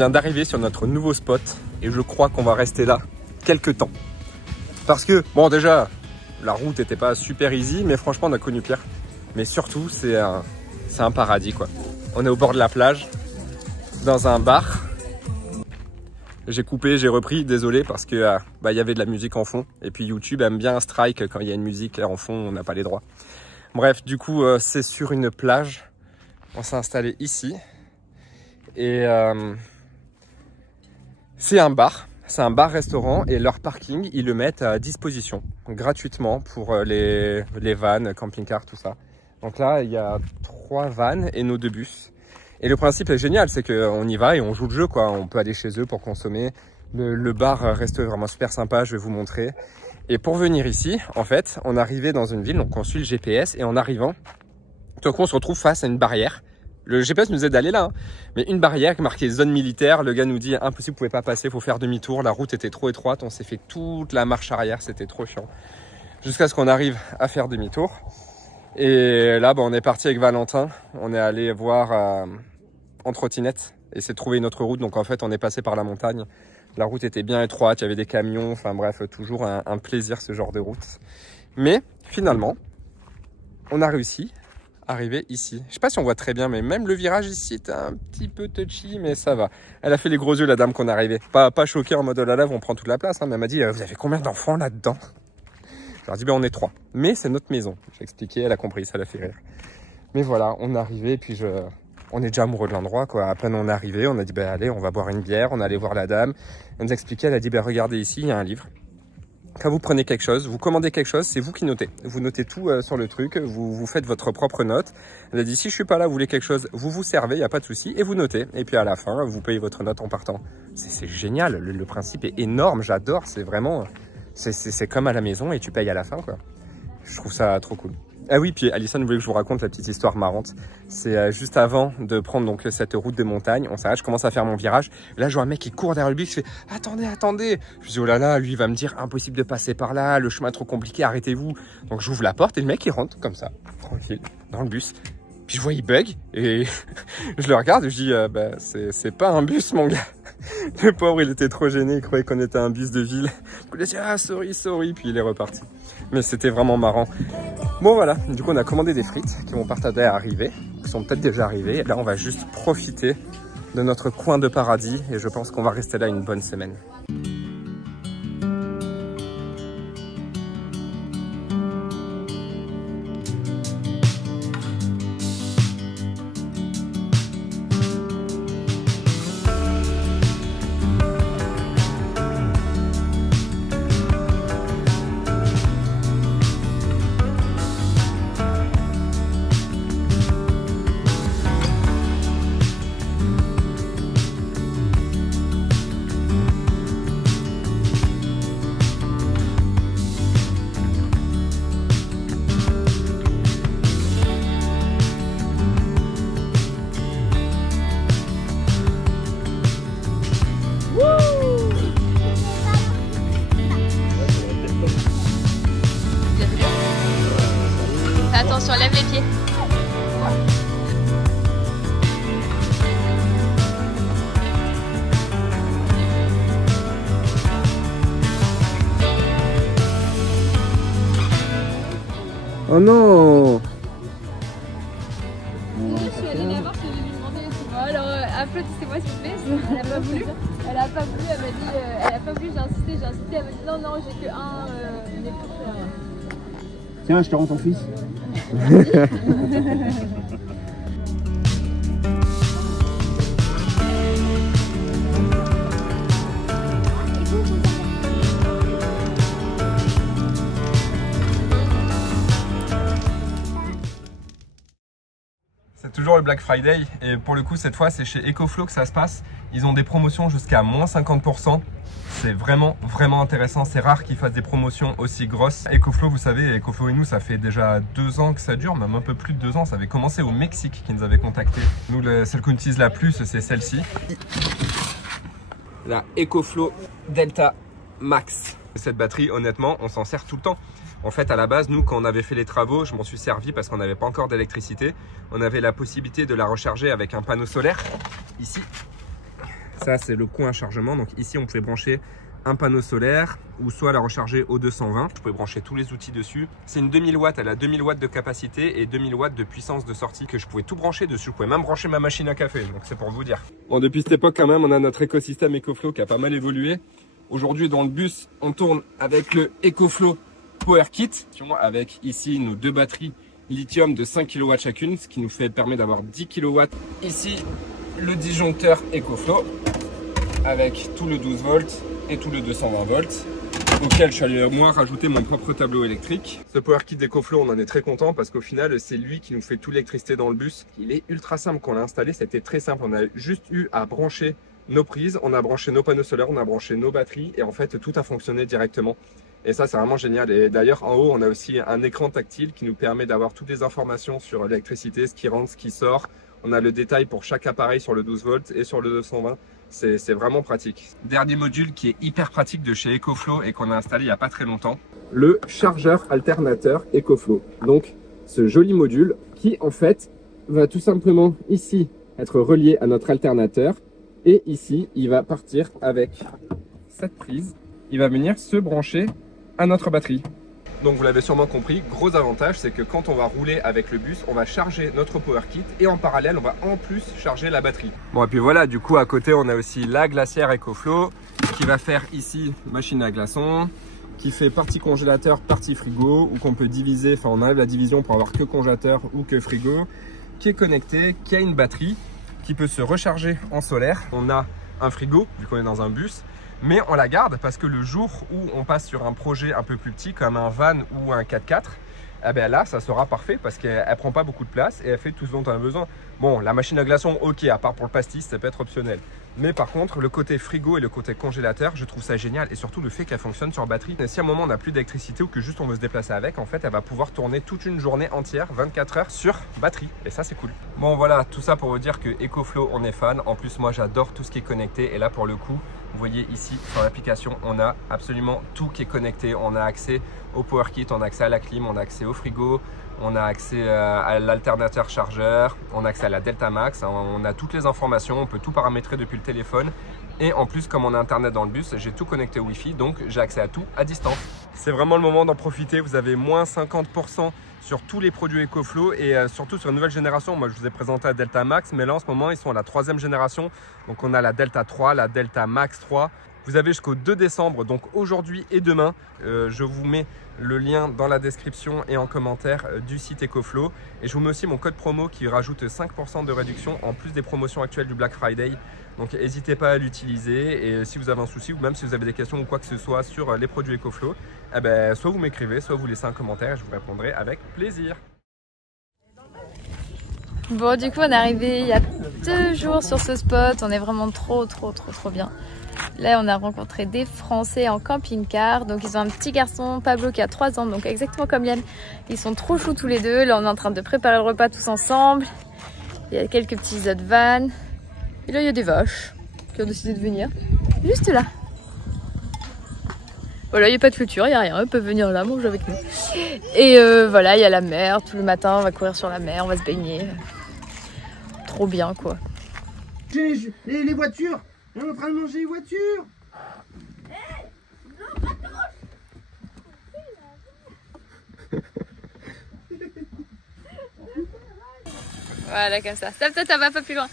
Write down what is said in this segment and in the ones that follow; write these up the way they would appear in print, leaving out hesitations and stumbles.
vient d'arriver sur notre nouveau spot et je crois qu'on va rester là quelques temps. Parce que, bon déjà, la route n'était pas super easy, mais franchement on a connu pire. Mais surtout, c'est un paradis quoi. On est au bord de la plage, dans un bar. J'ai coupé, j'ai repris, désolé parce que y avait de la musique en fond. Et puis YouTube aime bien un strike quand il y a une musique en fond, on n'a pas les droits. Bref, du coup, c'est sur une plage. On s'est installé ici. Et c'est un bar. C'est un bar-restaurant et leur parking, ils le mettent à disposition gratuitement pour les vannes, camping-cars, tout ça. Donc là, il y a 3 vannes et nos 2 bus. Et le principe est génial, c'est qu'on y va et on joue le jeu, quoi. On peut aller chez eux pour consommer. Le bar reste vraiment super sympa, je vais vous montrer. Et pour venir ici, en fait, on arrivait dans une ville, donc on suit le GPS et en arrivant, tout à coup, on se retrouve face à une barrière. Le GPS nous aide d'aller là, hein. Mais une barrière qui marquait zone militaire. Le gars nous dit impossible, vous pouvez pas passer, faut faire demi-tour. La route était trop étroite, on s'est fait toute la marche arrière, c'était trop chiant. Jusqu'à ce qu'on arrive à faire demi-tour. Et là, on est parti avec Valentin. On est allé voir en trottinette et c'est trouver une autre route. Donc en fait, on est passé par la montagne. La route était bien étroite, il y avait des camions. Enfin bref, toujours un plaisir ce genre de route. Mais finalement, on a réussi. Arrivé ici. Je sais pas si on voit très bien, mais même le virage ici est un petit peu touchy, mais ça va. Elle a fait les gros yeux, la dame qu'on est arrivé. Pas choquée en mode oh là là, on prend toute la place, hein, mais elle m'a dit vous avez combien d'enfants là-dedans? Je leur ai dit on est 3. Mais c'est notre maison. J'ai expliqué, elle a compris, ça l'a fait rire. Mais voilà, on est arrivé, puis on est déjà amoureux de l'endroit, quoi. À peine on est arrivé, on a dit allez, on va boire une bière, on est allé voir la dame. Elle nous a expliqué, elle a dit regardez ici, il y a un livre. Quand vous prenez quelque chose, vous commandez quelque chose, c'est vous qui notez. Vous notez tout sur le truc, vous faites votre propre note. Elle a dit, si je suis pas là, vous voulez quelque chose, vous vous servez, il n'y a pas de souci, et vous notez. Et puis à la fin, vous payez votre note en partant. C'est génial, le principe est énorme, j'adore, c'est vraiment... C'est comme à la maison et tu payes à la fin, quoi. Je trouve ça trop cool. Ah oui, puis Alison voulait que je vous raconte la petite histoire marrante. C'est juste avant de prendre donc cette route des montagnes, on s'arrête, je commence à faire mon virage. Là, je vois un mec qui court derrière le bus, je fais « Attendez, attendez !» Je dis « Oh là là, lui, il va me dire impossible de passer par là, le chemin est trop compliqué, arrêtez-vous !» Donc j'ouvre la porte et le mec, il rentre comme ça, tranquille, dans le bus. Puis je vois, il bug et je le regarde et je dis c'est pas un bus, mon gars. Le pauvre, il était trop gêné, il croyait qu'on était un bus de ville. Il a dit « Ah, sorry !» Puis il est reparti. Mais c'était vraiment marrant. Bon voilà, du coup on a commandé des frites qui vont tarder à arriver, qui sont peut-être déjà arrivées. Et là on va juste profiter de notre coin de paradis et je pense qu'on va rester là une bonne semaine. Attention, lève les pieds. Oh non! Je suis allée la voir, je lui ai demandé alors applaudissez-moi s'il vous plaît. Elle a pas voulu. Elle a pas voulu, elle m'a dit, elle a pas voulu, j'ai insisté, elle m'a dit non, j'ai que un Tiens, je te rends ton fils. C'est toujours le Black Friday et pour le coup cette fois c'est chez Ecoflo que ça se passe. Ils ont des promotions jusqu'à moins 50%. C'est vraiment intéressant. C'est rare qu'ils fassent des promotions aussi grosses. Ecoflo, vous savez, Ecoflo et nous, ça fait déjà 2 ans que ça dure, même un peu plus de 2 ans. Ça avait commencé au Mexique qui nous avait contactés. Nous, celle qu'on utilise la plus, c'est celle-ci. La Ecoflo Delta Max. Cette batterie, honnêtement, on s'en sert tout le temps. En fait, à la base, nous, quand on avait fait les travaux, je m'en suis servi parce qu'on n'avait pas encore d'électricité. On avait la possibilité de la recharger avec un panneau solaire. Ici, Ça, c'est le coin chargement. Donc ici, on pouvait brancher un panneau solaire ou soit la recharger au 220. Je pouvais brancher tous les outils dessus. C'est une 2000 watts, elle a 2000 watts de capacité et 2000 watts de puissance de sortie que je pouvais tout brancher dessus. Je pouvais même brancher ma machine à café, donc c'est pour vous dire. Bon, depuis cette époque quand même, on a notre écosystème EcoFlow qui a pas mal évolué. Aujourd'hui, dans le bus, on tourne avec le EcoFlow Power Kit avec ici nos 2 batteries lithium de 5 kW chacune, ce qui nous permet d'avoir 10 kW. Ici, le disjoncteur EcoFlow avec tout le 12 volts et tout le 220 volts, auquel je suis allé moi rajouter mon propre tableau électrique. Ce Power Kit d'EcoFlow, on en est très content parce qu'au final, c'est lui qui nous fait toute l'électricité dans le bus. Il est ultra simple quand on l'a installé, c'était très simple. On a juste eu à brancher nos prises, on a branché nos panneaux solaires, on a branché nos batteries et en fait, tout a fonctionné directement. Et ça, c'est vraiment génial. Et d'ailleurs, en haut, on a aussi un écran tactile qui nous permet d'avoir toutes les informations sur l'électricité, ce qui rentre, ce qui sort. On a le détail pour chaque appareil sur le 12 volts et sur le 220. C'est vraiment pratique. Dernier module qui est hyper pratique de chez EcoFlow et qu'on a installé il n'y a pas très longtemps. Le chargeur alternateur EcoFlow. Donc, ce joli module qui, en fait, va tout simplement ici être relié à notre alternateur. Et ici, il va partir avec cette prise. Il va venir se brancher à notre batterie. Donc vous l'avez sûrement compris, gros avantage, c'est que quand on va rouler avec le bus, on va charger notre Power Kit et en parallèle, on va en plus charger la batterie. Bon et puis voilà, du coup à côté, on a aussi la glacière EcoFlow qui va faire ici machine à glaçons, qui fait partie congélateur, partie frigo, ou qu'on peut diviser, enfin on enlève la division pour avoir que congélateur ou que frigo, qui est connecté, qui a une batterie, qui peut se recharger en solaire. On a un frigo, vu qu'on est dans un bus, mais on la garde parce que le jour où on passe sur un projet un peu plus petit comme un van ou un 4x4, eh ben là ça sera parfait parce qu'elle ne prend pas beaucoup de place et elle fait tout ce dont on a besoin. Bon, la machine à glaçons, ok, à part pour le pastis, ça peut être optionnel. Mais par contre, le côté frigo et le côté congélateur, je trouve ça génial. Et surtout le fait qu'elle fonctionne sur batterie. Et si à un moment on n'a plus d'électricité ou que juste on veut se déplacer avec, en fait, elle va pouvoir tourner toute une journée entière, 24 heures sur batterie. Et ça, c'est cool. Bon, voilà, tout ça pour vous dire que EcoFlow, on est fan. En plus, moi, j'adore tout ce qui est connecté. Et là, pour le coup, vous voyez ici sur l'application, on a absolument tout qui est connecté. On a accès au Power Kit, on a accès à la clim, on a accès au frigo, on a accès à l'alternateur chargeur, on a accès à la Delta Max, on a toutes les informations, on peut tout paramétrer depuis le téléphone. Et en plus, comme on a internet dans le bus, j'ai tout connecté au Wi-Fi, donc j'ai accès à tout à distance. C'est vraiment le moment d'en profiter. Vous avez moins 50% sur tous les produits EcoFlow et surtout sur une nouvelle génération. Moi, je vous ai présenté la Delta Max, mais là, en ce moment, ils sont à la 3e génération. Donc, on a la Delta 3, la Delta Max 3. Vous avez jusqu'au 2 décembre, donc aujourd'hui et demain. Je vous mets le lien dans la description et en commentaire du site EcoFlow. Et je vous mets aussi mon code promo qui rajoute 5% de réduction en plus des promotions actuelles du Black Friday. Donc n'hésitez pas à l'utiliser et si vous avez un souci ou même si vous avez des questions ou quoi que ce soit sur les produits EcoFlow, eh ben, soit vous m'écrivez, soit vous laissez un commentaire et je vous répondrai avec plaisir. Bon, du coup on est arrivé il y a 2 jours sur ce spot, on est vraiment trop bien. Là on a rencontré des Français en camping-car, donc ils ont un petit garçon, Pablo, qui a 3 ans, donc exactement comme Yann. Ils sont trop choux tous les deux, là on est en train de préparer le repas tous ensemble. Il y a quelques petits autres vannes. Et là il y a des vaches qui ont décidé de venir, juste là. Voilà, il n'y a pas de clôture, il n'y a rien, ils peuvent venir là manger avec nous. Et voilà, il y a la mer, tout le matin on va courir sur la mer, on va se baigner. Trop bien quoi. Les voitures, on est en train de manger les voitures. Voilà, comme ça. Stop, ça va pas plus loin.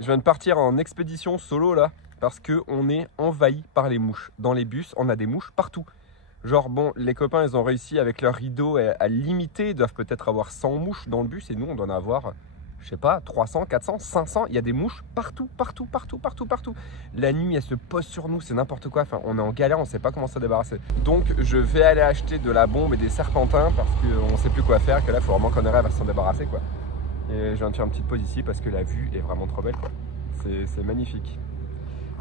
Je viens de partir en expédition solo là parce qu'on est envahi par les mouches. Dans les bus, on a des mouches partout. Genre bon, les copains ils ont réussi avec leur rideau à limiter, ils doivent peut-être avoir 100 mouches dans le bus et nous on doit en avoir, je sais pas, 300, 400, 500. Il y a des mouches partout. La nuit elles se posent sur nous, c'est n'importe quoi. Enfin, on est en galère, on sait pas comment s'en débarrasser. Donc je vais aller acheter de la bombe et des serpentins parce qu'on sait plus quoi faire, que là il faut vraiment qu'on arrive à s'en débarrasser quoi. Et je viens de faire une petite pause ici parce que la vue est vraiment trop belle quoi. C'est magnifique.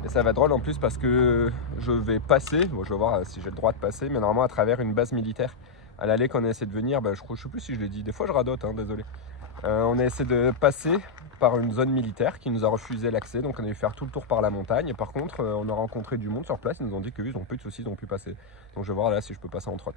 Et ça va être drôle en plus parce que je vais passer, bon, je vais voir si j'ai le droit de passer, mais normalement à travers une base militaire. À l'aller quand on a essayé de venir, je sais plus si je l'ai dit, des fois je radote, hein, désolé. On a essayé de passer par une zone militaire qui nous a refusé l'accès, donc on a dû faire tout le tour par la montagne. Et par contre, on a rencontré du monde sur place, ils nous ont dit qu'eux ils n'ont plus de soucis, ils ont pu passer. Donc je vais voir là si je peux passer en trotte.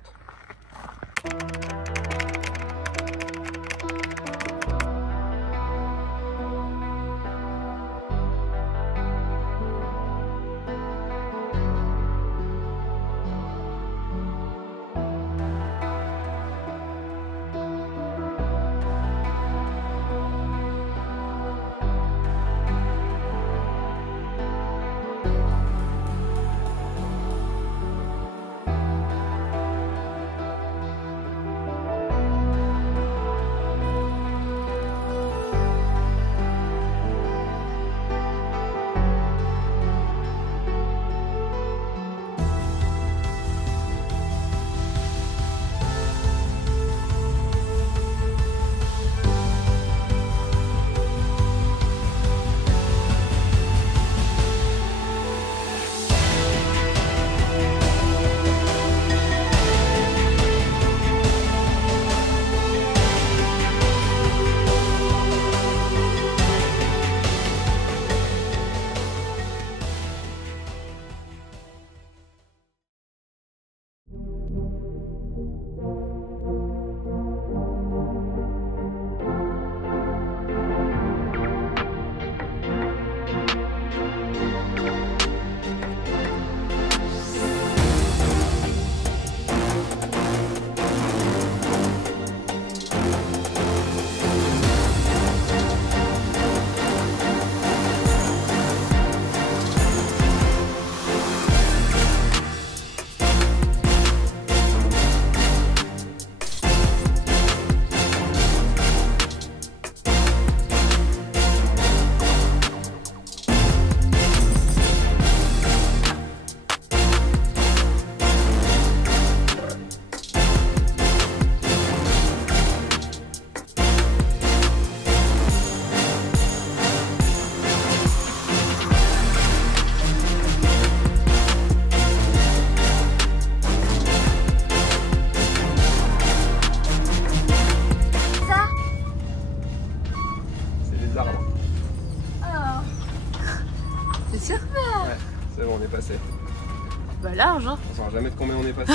Super. Ouais, c'est bon, on est passé. Bah large, hein. On saura jamais de combien on est passé.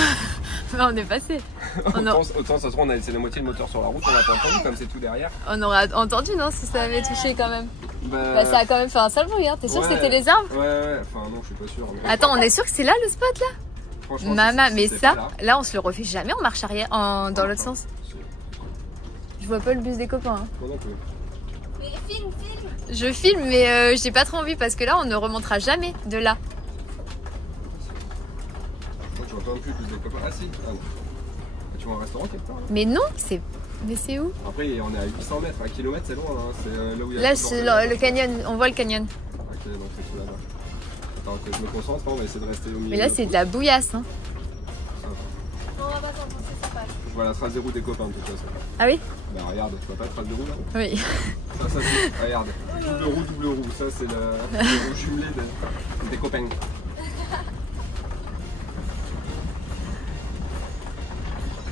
Mais on est passé. Autant ça se trouve, on a laissé la moitié de moteur sur la route, on l'a pas entendu comme c'est tout derrière. On aurait entendu, non, si ça avait touché quand même. Bah ça a quand même fait un sale bruit, hein. T'es sûr ouais, que c'était les arbres? Ouais, enfin non, je suis pas sûr. Mais... Attends, on est sûr que c'est là le spot là? Franchement, Maman, mais ça, là. là on se le refait jamais en marche arrière, dans l'autre sens. Je vois pas le bus des copains. Hein. Moi non plus. Mais filme. Je filme, mais j'ai pas trop envie parce que là on ne remontera jamais de là. Moi je vois pas non plus le bus des copains. Ah si, ah non. Tu vois un restaurant quelque part là? Mais non, c'est. Mais c'est où? Après on est à 800 mètres, 1 kilomètre c'est loin là. C'est là où il y a. Là c'est le canyon, on voit le canyon. Ok, donc c'est tout là-bas. Attends que je me concentre, on va essayer de rester au milieu. Mais là c'est de la bouillasse. Hein. On va pas s'en penser, ça passe. Je vois la trace des roues des copains de toute façon. Ah oui? Bah regarde, tu vois pas la trace de roue là? Oui. Ça c'est. Regarde. Double roue. Ça c'est le roue jumelé des copains.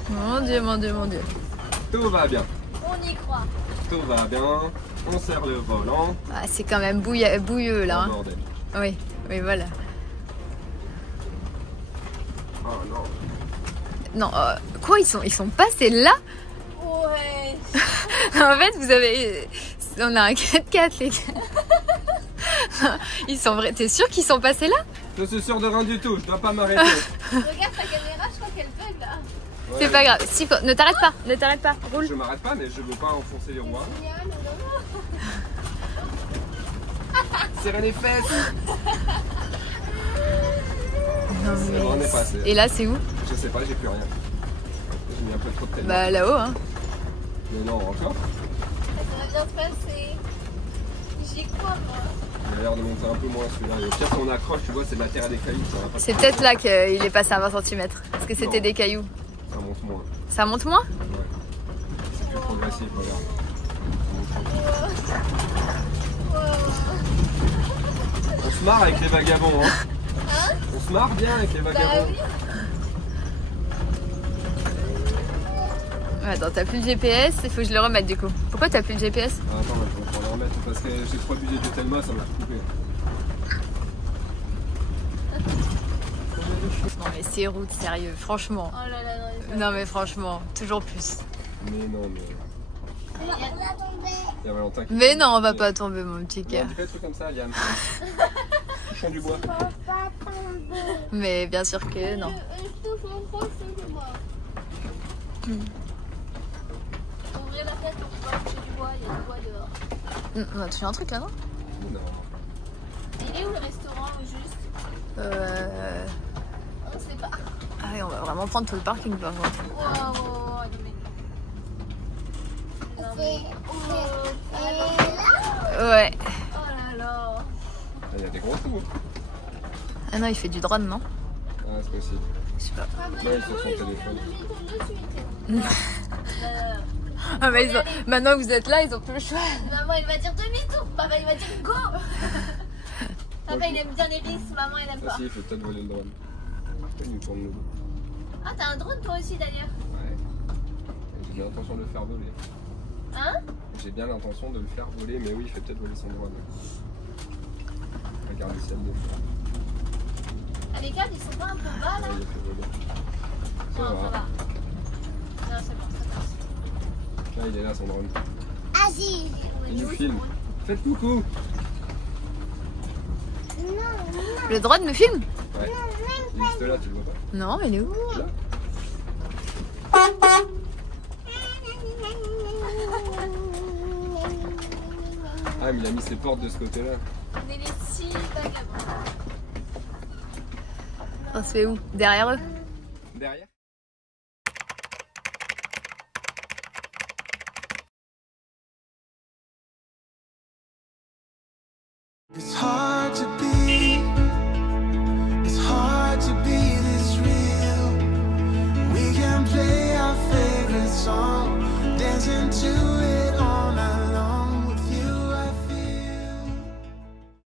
Mon dieu, mon dieu, mon dieu. Tout va bien. On y croit. Tout va bien. On serre le volant. Ah, c'est quand même bouilleux là. Oh, Hein. bordel. Oui, oui, voilà. Oh non. Non, quoi, ils sont passés là? Ouais. En fait, vous avez. On a un 4x4, les gars. Ils sont vrais. T'es sûr qu'ils sont passés là? Je suis sûr de rien du tout, je dois pas m'arrêter. Regarde ta caméra, je crois qu'elle bug là. Ouais, C'est pas grave. Si, ne t'arrête pas, roule. Je m'arrête pas, mais je veux pas enfoncer les roues. Hein. Serrer les fesses. Non, C'est mais... bon, on est passé. Et là, c'est où? Je sais pas, j'ai plus rien. J'ai mis un peu trop de tête. Bah là-haut, hein. Mais non, encore. Ça va bien se passer. J'y crois moi. Il a l'air de monter un peu moins celui-là. Et au pire, si on accroche, tu vois, c'est de la terre et des cailloux. Ça va pas. C'est peut-être là qu'il est passé à 20 cm. Parce que c'était Non. des cailloux. Ça monte moins. Ça monte moins? Ouais. C'est plus progressif, regarde. On se marre avec les vagabonds, hein. On se marre bien avec les vagabonds. oui. Ouais, attends, t'as plus le GPS, il faut que je le remette du coup. Pourquoi t'as plus le GPS? Ah, attends, il faut le remettre parce que j'ai trop abusé de Telma, ça m'a coupé. Non mais c'est route, sérieux, franchement. Oh là là, non, Non mais franchement, toujours plus. Mais non, mais. Il y a Valentin qui. Mais non, on va pas tomber mon petit Non, cœur. dis pas des trucs comme ça, Liam. Touchons du bois. Mais bien sûr que non. Je touche mon poche, c'est moi. Ouvrir la fenêtre pour pouvoir toucher du bois, il y a du bois dehors. On a touché un truc là, non? Non. Il est où le restaurant juste? On sait pas. Ah oui, on va vraiment prendre tout le parking par contre. Wow, non mais. Ouais. Oh là là. Ah, il y a des gros trous. Ah non, il fait du drone, non? Ah, c'est possible. Je sais pas. Là, il sur son téléphone. Ah, mais maintenant que vous êtes là, ils ont plus le choix. Maman, il va dire demi-tour. Papa, il va dire go. Papa, il aime bien les risques. Maman, elle aime Ah, pas. si, il fait peut-être voler le drone. Il nous tourne le dos. Ah, t'as un drone toi aussi d'ailleurs. Ouais. J'ai bien l'intention de le faire voler. Hein? J'ai bien l'intention de le faire voler, mais oui, il fait peut-être voler son drone. Regarde le ciel de fois. Ah, les câbles, ils sont pas un peu bas là? il a fait voler. Ça Non, ça va. va. Non, c'est bon, ça passe. Là, il est là, son drone. Ah, si. Il nous filme. Faites coucou. Le drone me filme? Ouais. Il est juste là, tu le vois pas? Non, mais il est où? Là. Ah, mais il a mis ses portes de ce côté-là. On est les 6 vagabonds. On se fait où? Derrière eux? Derrière. It's hard to be